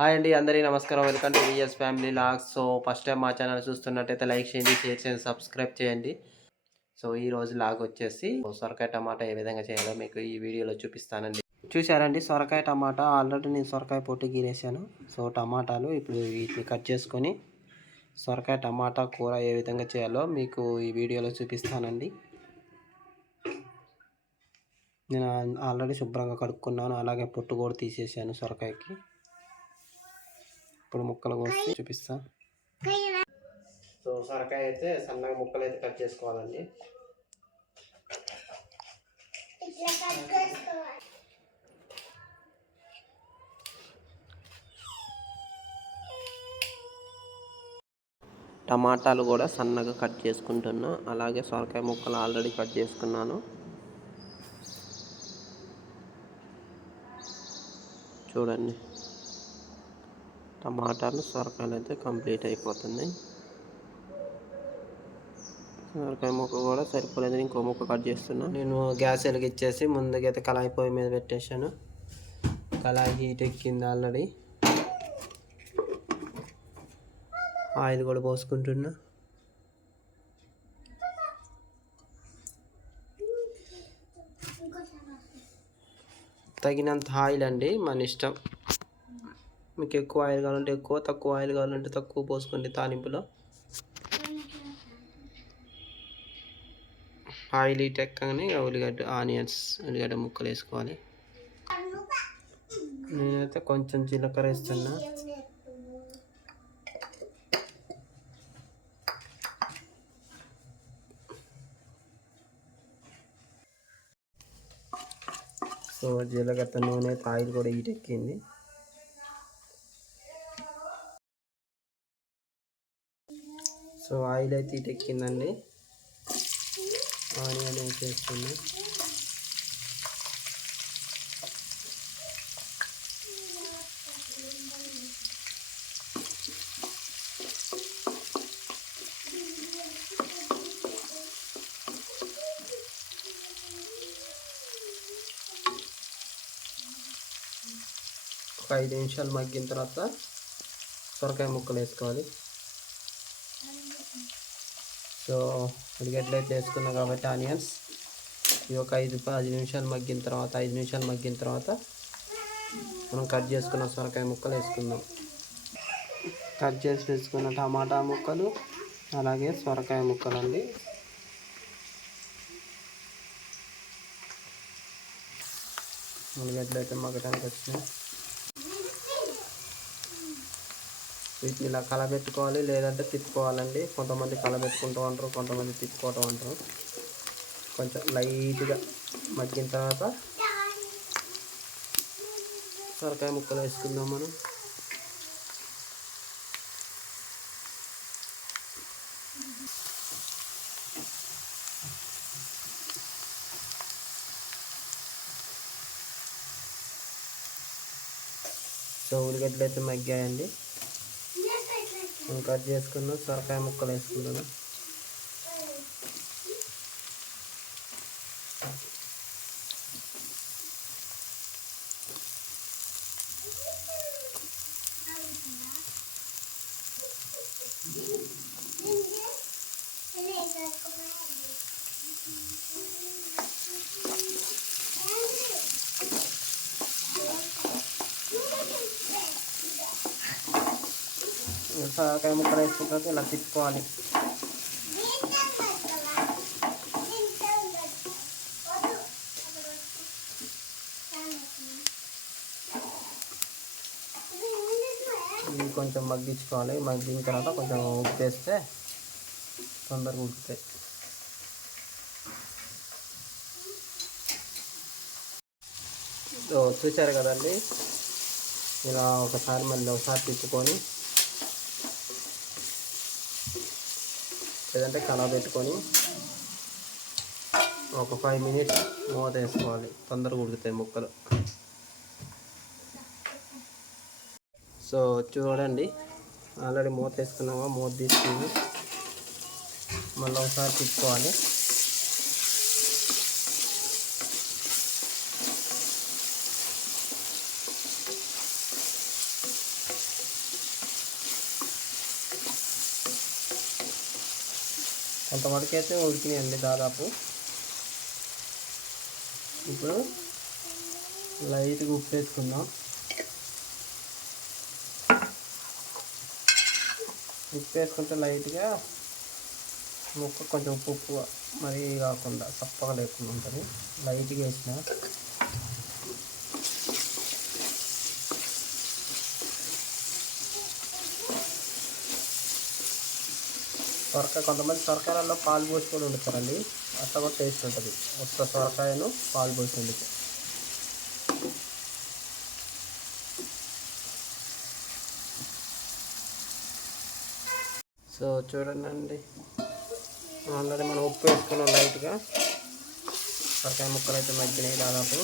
Hi అండి అందరికీ నమస్కారం. Welcome to VS family vlogs. So first time మా ఛానల్ చూస్తున్నట్టయితే లైక్ చేయండి షేర్ చేయండి సబ్స్క్రైబ్ చేయండి. సో ఈ రోజు లాగ్ వచ్చేసి సొరకాయ టమాటా ఏ విధంగా చేయాలో మీకు ఈ వీడియోలో చూపిస్తానండి. చూసారండి సొరకాయ టమాటా. ఆల్రెడీ నేను సొరకాయ పొట్టు గీరేసాను సో టమాటాలు ఇప్పుడు వీటిని కట్ చేసుకొని సొరకాయ టమాటా కూర ఏ విధంగా చేయాలో మీకు ఈ వీడియోలో చూపిస్తానండి. నేను ఆల్రెడీ శుభ్రంగా కడుక్కున్నాను. అలాగే పొట్టు కూడా తీసేసాను సొరకాయకి. ఇప్పుడు ముక్కలు కోసి చూపిస్తా. సో సొరకాయ అయితే సన్నగా ముక్కలు అయితే కట్ చేసుకోవాలండి. టమాటాలు కూడా సన్నగా కట్ చేసుకుంటున్నా. అలాగే సొరకాయ ముక్కలు ఆల్రెడీ కట్ చేసుకున్నాను. చూడండి. టమాటాలు సొరకాయలు అయితే కంప్లీట్ అయిపోతుంది సొరకాయ ముక్క కూడా సరిపోలేదు. ఇంకో ముక్క కట్ చేస్తున్నా. నేను గ్యాస్ వెలిగిచ్చేసి ముందుకైతే కళాయి పొయ్యి మీద పెట్టేశాను. కళాయి హీట్ ఎక్కింది ఆల్రెడీ. ఆయిల్ కూడా పోసుకుంటున్నా. తగినంత ఆయిల్ అండి మన ఇష్టం. మీకు ఎక్కువ ఆయిల్ కావాలంటే ఎక్కువ తక్కువ ఆయిల్ కావాలంటే తక్కువ పోసుకోండి తాలింపులో. ఆయిల్ హీట్ ఎక్కగానే ఉల్లిగడ్డ ఆనియన్స్ ఉల్లిగడ్డ ముక్కలు వేసుకోవాలి. నేనైతే కొంచెం జీలకర్ర వేస్తున్నా. సో జీలకర్ర నూనె ఆయిల్ కూడా హీట్ ఎక్కింది. సో ఆయిల్ అయితే హీట్ ఎక్కిందండి. ఆనియన్ వేసేస్తుంది ఒక ఐదు నిమిషాలు మగ్గిన తర్వాత సొరకాయ ముక్కలు వేసుకోవాలి. సో ఉల్లిగడ్డలు అయితే వేసుకున్నాం కాబట్టి ఆనియన్స్. ఇవి ఒక ఐదు పది నిమిషాలు మగ్గిన తర్వాత ఐదు నిమిషాలు మగ్గిన తర్వాత మనం కట్ చేసుకున్న సొరకాయ ముక్కలు వేసుకుందాం. కట్ చేసి వేసుకున్న టమాటా ముక్కలు అలాగే సొరకాయ ముక్కలు అండి ఉల్లిగడ్డలు అయితే మగ్గడానికి వచ్చినాయి. వీటిని ఇలా కలబెట్టుకోవాలి లేదంటే తిప్పుకోవాలండి. కొంతమంది కలబెట్టుకుంటూ ఉంటారు కొంతమంది తిప్పుకోవటం అంటారు. కొంచెం లైట్గా మగ్గిన తర్వాత సొరకాయ ముక్కలు వేసుకుందాం మనం. సో ఉల్లిగడ్డలు అయితే మగ్గాయండి. కట్ చేసుకున్న సొరకాయ ముక్కలు వేసుకుంటున్నాను సొరకాయ ముక్కలు వేసుకున్న తర్వాత ఇలా తిప్పుకోవాలి. ఇవి కొంచెం మగ్గించుకోవాలి. మగ్గిన తర్వాత కొంచెం ఉప్పు వేస్తే తొందరగా ఉడుకుతాయి. సో చూసారు కదండి? ఇలా ఒకసారి మళ్ళీ ఒకసారి తిప్పుకొని లేదంటే కళ పెట్టుకొని ఒక ఫైవ్ మినిట్స్ మూత వేసుకోవాలి. తొందరగా ఉడుకుతాయి ముక్కలు. సో చూడండి. ఆల్రెడీ మూత వేసుకున్నామా మూత తీసుకుని మళ్ళీ ఒకసారి తిప్పుకోవాలి. కొంతవరకు అయితే ఉడికినాయండి దాదాపు. ఇప్పుడు లైట్గా ఉప్పు వేసుకుందాం ఉప్పు వేసుకుంటే లైట్గా ముక్క కొంచెం ఉప్పు ఉప్పు మరీ కాకుండా చప్పగా లేకుండా ఉంటుంది. లైట్గా వేసిన సొరకాయ కొంతమంది సొరకాయలలో పాలు పోసి కూడా వండుతారండి. అట్లా కూడా టేస్ట్ ఉంటుంది. ఉత్త సొరకాయను పాలు పోసి వండితే. సో చూడండి ఆల్రెడీ మనం ఉప్పు వేసుకున్నాం లైట్గా. సొరకాయ ముక్కలు అయితే మగ్గినాయి దాదాపు.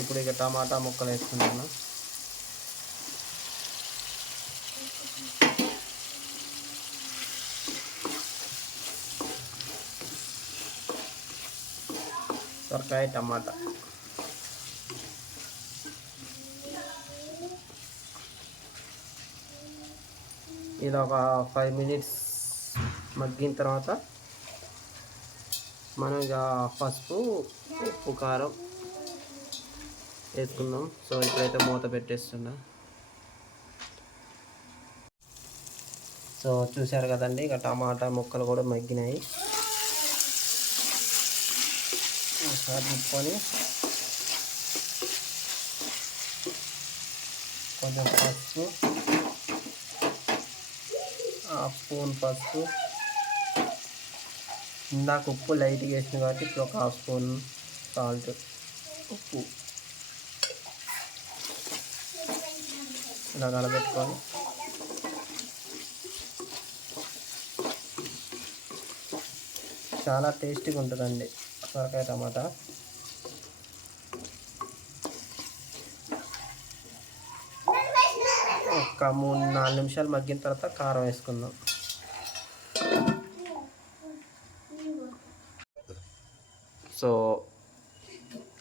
ఇప్పుడు ఇక టమాటా ముక్కలు వేసుకుంటున్నాం. సొరకాయ టమాటా. ఇది ఒక ఫైవ్ మినిట్స్ మగ్గిన తర్వాత మనం ఇక పసుపు ఉప్పు కారం వేసుకుందాం. సో ఇప్పుడైతే మూత పెట్టేస్తున్నా. సో చూశారు కదండి ఇక టమాటా ముక్కలు కూడా మగ్గినాయి. ఒకసారి తిప్పుకొని కొంచెం పసుపు హాఫ్ స్పూన్ పసుపు. ఇందాక ఉప్పు లైట్గా వేసింది కాబట్టి ఇప్పుడు ఒక హాఫ్ స్పూన్ సాల్ట్ ఉప్పు. ఇలా కలబెట్టుకొని. చాలా టేస్టీగా ఉంటుందండి. సొరకాయ టమాటా. ఒక మూడు నాలుగు నిమిషాలు మగ్గిన తర్వాత కారం వేసుకుందాం. సో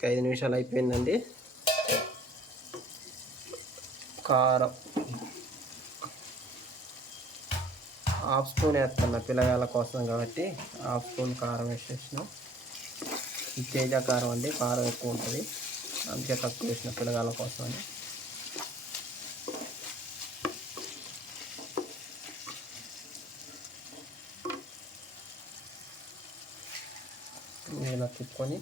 ఐదు నిమిషాలు అయిపోయిందండి. కారం. హాఫ్ స్పూన్ వేస్తున్నా పిల్లగాళ్ళ కోసం కాబట్టి హాఫ్ స్పూన్ కారం వేసేసినాం. తేజ కారం అండి కారం ఎక్కువ ఉంటుంది అందుకే తక్కువ వేసిన పిల్లగాళ్ళ కోసం అని ఇలా తిప్పుకొని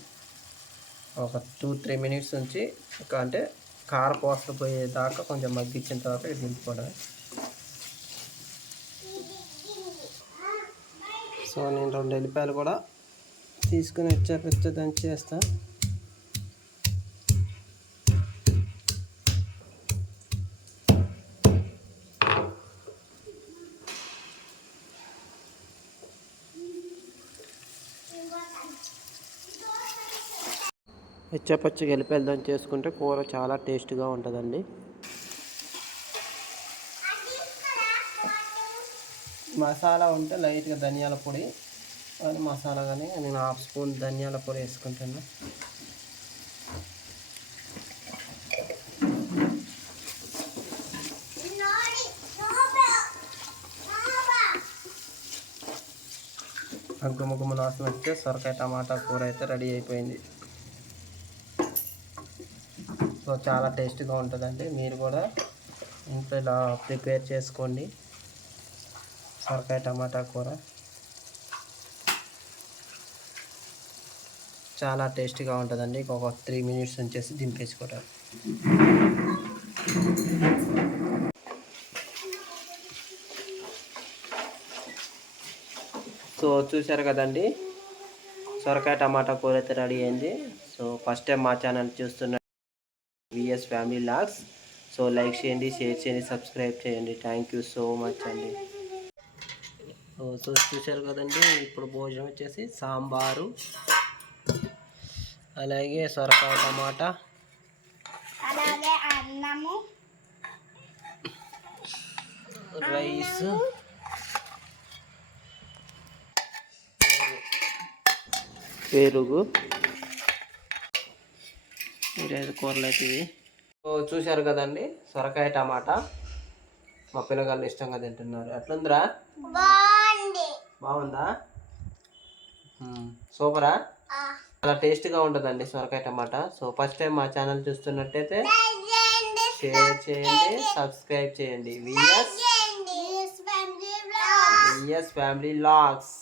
ఒక టూ త్రీ మినిట్స్ నుంచి ఒక అంటే కారపోసలు పోయేదాకా కొంచెం మగ్గించిన తర్వాత ఇది దింపుకోవడమే. సో నేను రెండు ఎల్లిపాయలు కూడా తీసుకుని వచ్చా పెద్ద దంచి చేస్తా. పచ్చిగా ఎల్లిపాయలు చేసుకుంటే కూర చాలా టేస్ట్గా ఉంటుందండి. మసాలా ఉంటే లైట్గా ధనియాల పొడి అది మసాలా కానీ నేను హాఫ్ స్పూన్ ధనియాల పొడి వేసుకుంటున్నా. గుమ్మగుమ్మ నాసం వస్తే సొరకాయ టమాటా కూర అయితే రెడీ అయిపోయింది. సో చాలా టేస్ట్గా ఉంటుందండి. మీరు కూడా ఇంట్లో ఇలా ప్రిపేర్ చేసుకోండి. సొరకాయ టమాటా కూర. చాలా టేస్టీగా ఉంటుందండి. ఒక త్రీ మినిట్స్ ఉంచేసి దింపేసుకోవటం. సో చూశారు కదండి? సొరకాయ టమాటా కూర అయితే రెడీ అయింది. సో ఫస్ట్ టైం మా ఛానల్ చూస్తున్న VS family vlogs so like చేయండి షేర్ చేయండి సబ్స్క్రైబ్ చేయండి. థ్యాంక్ యూ సో మచ్ అండి. సో సో చూశారు కదండి? ఇప్పుడు భోజనం వచ్చేసి సాంబారు. అలాగే సొరకాయ టమాటా. అలాగే అన్నము. రైస్. పెరుగు. ఈరోజు కూరలు అయితే ఇవి. చూశారు కదండి? సొరకాయ టమాటా. మా పిల్లగాళ్ళు ఇష్టంగా తింటున్నారు. ఎట్లుందిరా? బాగుంది. సూపరా? చాలా టేస్ట్గా ఉంటుందండి సొరకాయ టమాటా. సో ఫస్ట్ టైం మా ఛానల్ చూస్తున్నట్టయితే షేర్ చేయండి సబ్స్క్రైబ్ చేయండి. VS VS family vlogs